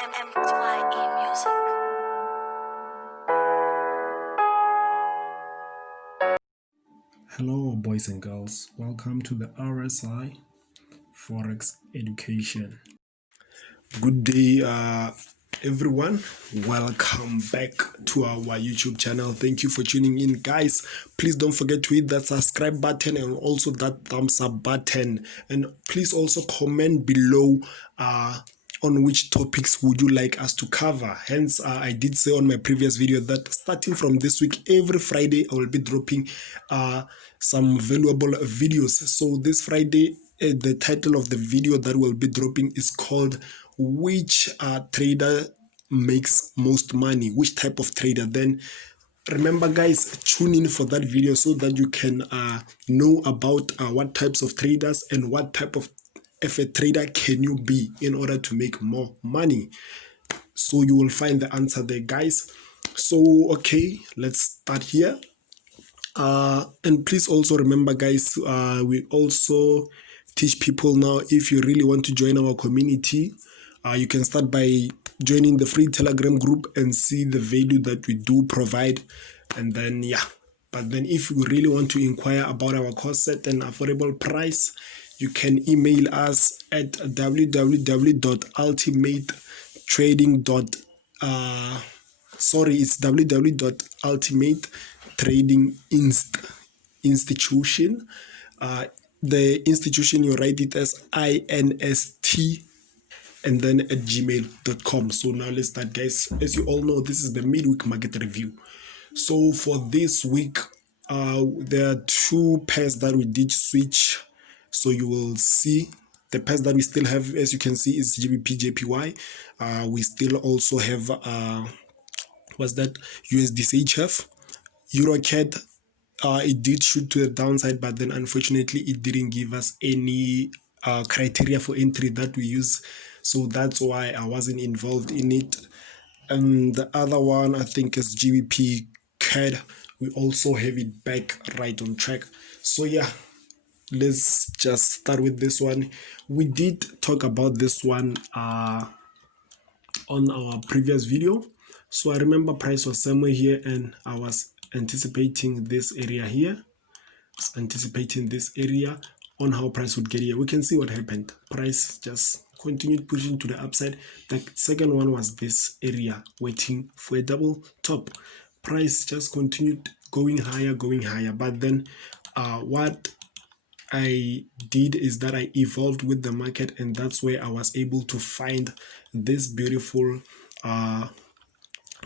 Nzdjpy music. Hello, boys and girls. Welcome to the RSI Forex Education. Good day, everyone. Welcome back to our YouTube channel. Thank you for tuning in, guys. Please don't forget to hit that subscribe button and also that thumbs up button. And please also comment below on which topics would you like us to cover. Hence, I did say on my previous video that starting from this week, every Friday, I will be dropping some valuable videos. So this Friday, the title of the video that will be dropping is called which trader makes most money, which type of trader. Then remember, guys, tune in for that video so that you can know about what types of traders and what type of a trader can you be in order to make more money. So you will find the answer there, guys. So okay, let's start here. And please also remember, guys, we also teach people now. If you really want to join our community, you can start by joining the free Telegram group and see the value that we do provide. And then but then if you really want to inquire about our course at an affordable price, you can email us at www.ultimatetrading. It's www.ultimatetrading institution. The institution, you write it as INST and then at gmail.com. So now let's start, guys. As you all know, this is the midweek market review. So for this week, there are two pairs that we did switch. So you will see the pairs that we still have, as you can see, is GBP JPY. We still also have what's that, USD EuroCAD. It did shoot to the downside, but then unfortunately it didn't give us any criteria for entry that we use, so that's why I wasn't involved in it. And the other one, I think, is GBP CAD. We also have it back right on track. So yeah, let's just start with this one. We did talk about this one on our previous video. So I remember price was somewhere here and I was anticipating this area here, on how price would get here. We can see what happened. Price just continued pushing to the upside. The second one was this area, waiting for a double top. Price just continued going higher, but then what I did is that I evolved with the market, and that's where I was able to find this beautiful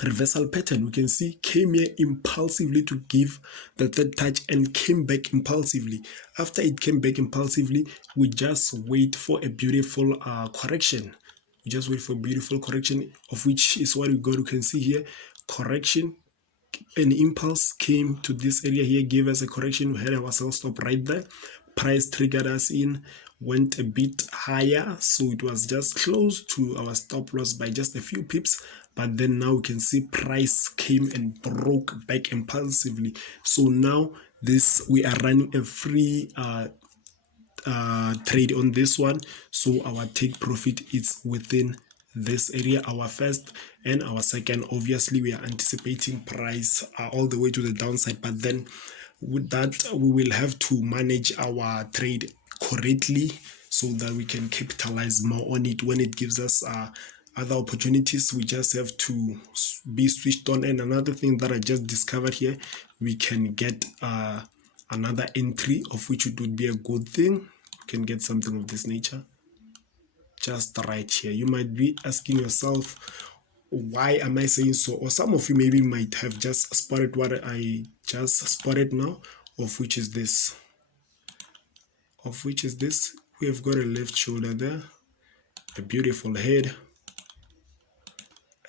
reversal pattern. We can see came here impulsively to give the third touch and came back impulsively. After it came back impulsively, we just wait for a beautiful correction. We just wait for a beautiful correction, of which is what we got. You can see here, correction, an impulse came to this area here, gave us a correction. We had our sell stop right there. Price triggered us in, went a bit higher, so it was just close to our stop loss by just a few pips. But then now we can see price came and broke back impulsively. So now we are running a free trade on this one. So our take profit is within this area, our first and our second. Obviously we are anticipating price all the way to the downside, but then with that we will have to manage our trade correctly so that we can capitalize more on it when it gives us other opportunities. We just have to be switched on. And another thing that I just discovered here, we can get another entry, of which it would be a good thing. We can get something of this nature just right here. You might be asking yourself, why am I saying so? Or some of you maybe might have just spotted what I just spotted now, of which is this. We have got a left shoulder there, a beautiful head,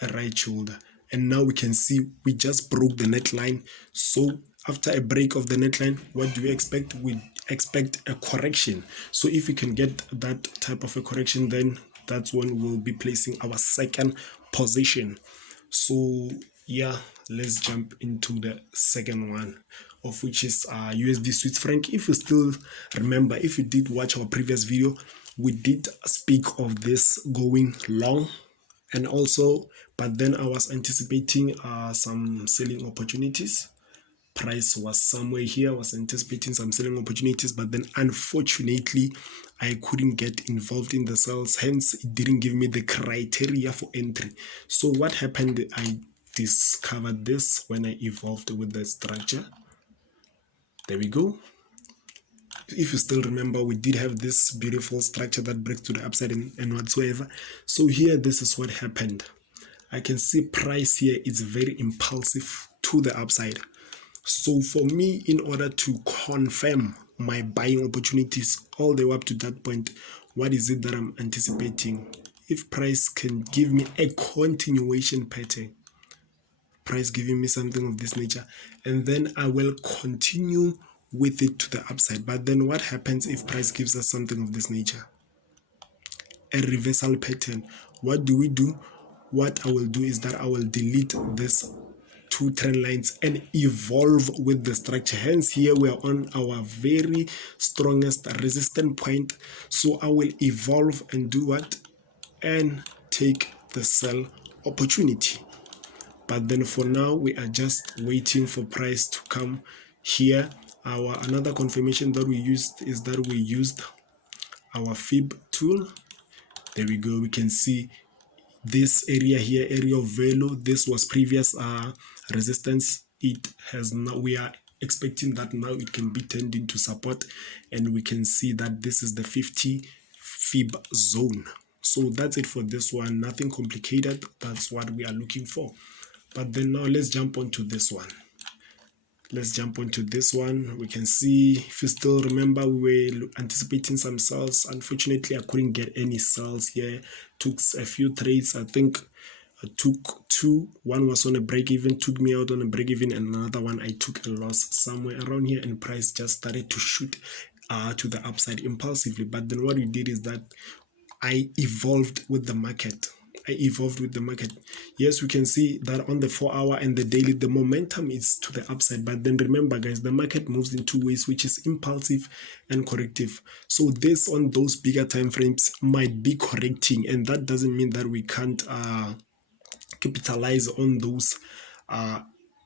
a right shoulder, and now we can see we just broke the neckline. So after a break of the neckline, what do we expect? We expect a correction. So if we can get that type of a correction, then that's when we'll be placing our second position. So yeah, let's jump into the second one, of which is USD Swiss franc. If you still remember, if you did watch our previous video, we did speak of this going long And also, but then I was anticipating some selling opportunities. Price was somewhere here. I was anticipating some selling opportunities, but then unfortunately I couldn't get involved in the sales, hence it didn't give me the criteria for entry. So what happened, I discovered this when I evolved with the structure. There we go. If you still remember, we did have this beautiful structure that breaks to the upside and whatsoever. So here, this is what happened. I can see price here is very impulsive to the upside. So for me, in order to confirm my buying opportunities all the way up to that point, what is it that I'm anticipating? If price can give me a continuation pattern, price giving me something of this nature, and then I will continue with it to the upside. But then what happens if price gives us something of this nature? A reversal pattern. What do we do? What I will do is that I will delete this two trend lines and evolve with the structure. Hence here we are on our very strongest resistance point. So I will evolve and do what? And take the sell opportunity. But then for now we are just waiting for price to come here. Our another confirmation that we used is that we used our fib tool. There we go. We can see this area here, area of value. This was previous resistance. It has now, we are expecting that now it can be turned into support, and we can see that this is the 50 fib zone. So that's it for this one. Nothing complicated. That's what we are looking for. But then now let's jump onto this one. Let's jump onto this one. We can see, if you still remember, we were anticipating some sales. Unfortunately, I couldn't get any sales here. Took a few trades. I think I took two. One was on a break even, took me out on a break even, and another one I took a loss somewhere around here, and price just started to shoot to the upside impulsively. But then what we did is that I evolved with the market. Yes, we can see that on the 4-hour and the daily, the momentum is to the upside. But then remember, guys, the market moves in two ways, which is impulsive and corrective. So this on those bigger time frames might be correcting, and that doesn't mean that we can't capitalize on those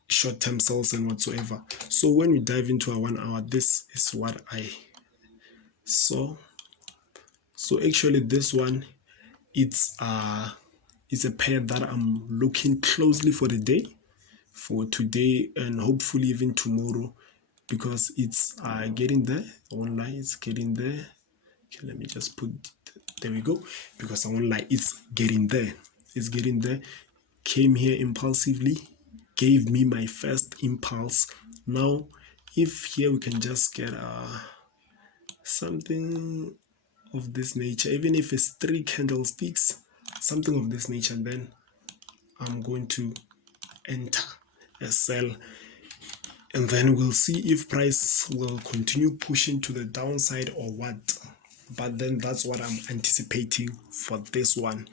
short-term sales and whatsoever. So when we dive into a 1 hour, this is what I saw. So actually this one, it's a pair that I'm looking closely for today and hopefully even tomorrow, because it's getting there. I won't lie, it's getting there. Okay, let me just put, there we go, because I won't lie, it's getting there. Came here impulsively, gave me my first impulse. Now if here we can just get something of this nature, even if it's 3 candlesticks, something of this nature, then I'm going to enter a sell, and then we'll see if price will continue pushing to the downside or what. But then that's what I'm anticipating for this one,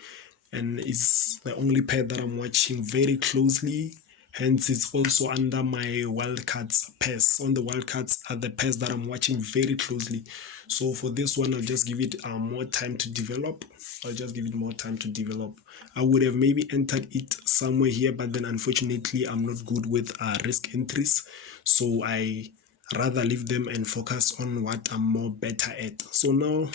and it's the only pair that I'm watching very closely. Hence, it's also under my wildcards pairs. On the wildcards are the pairs that I'm watching very closely. So for this one, I'll just give it more time to develop. I would have maybe entered it somewhere here, but then unfortunately, I'm not good with risk entries. So I rather leave them and focus on what I'm more better at. So now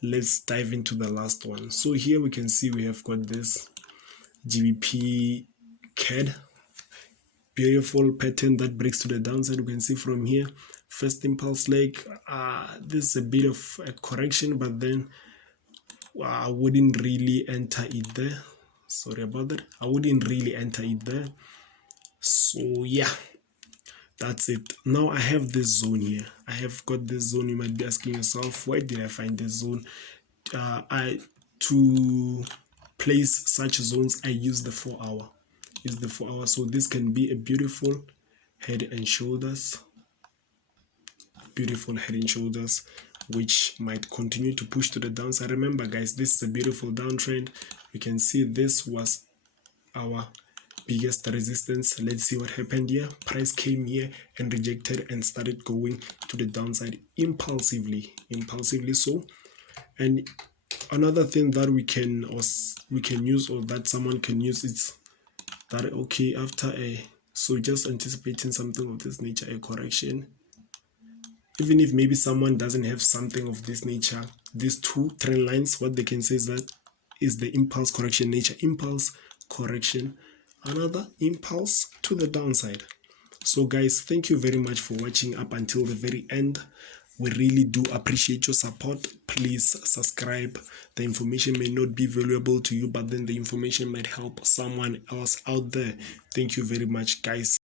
let's dive into the last one. So here we can see we have got this GBP CAD. Beautiful pattern that breaks to the downside. We can see from here, first impulse leg, this is a bit of a correction, but then I wouldn't really enter it there. Sorry about that. I wouldn't really enter it there. So yeah, that's it. Now I have this zone here. I have got this zone. You might be asking yourself, where did I find this zone? To place such zones, I use the 4-hour. So this can be a beautiful head and shoulders, which might continue to push to the downside. Remember, guys, this is a beautiful downtrend. You can see this was our biggest resistance. Let's see what happened here. Price came here and rejected and started going to the downside impulsively so, and Another thing that we can use, or that someone can use, is that, okay, after a, so just anticipating something of this nature, a correction, even if maybe someone doesn't have something of this nature, these two trend lines, what they can say is that is the impulse correction nature, impulse correction, another impulse to the downside. So guys, thank you very much for watching up until the very end. We really do appreciate your support. Please subscribe. The information may not be valuable to you, but then the information might help someone else out there. Thank you very much, guys.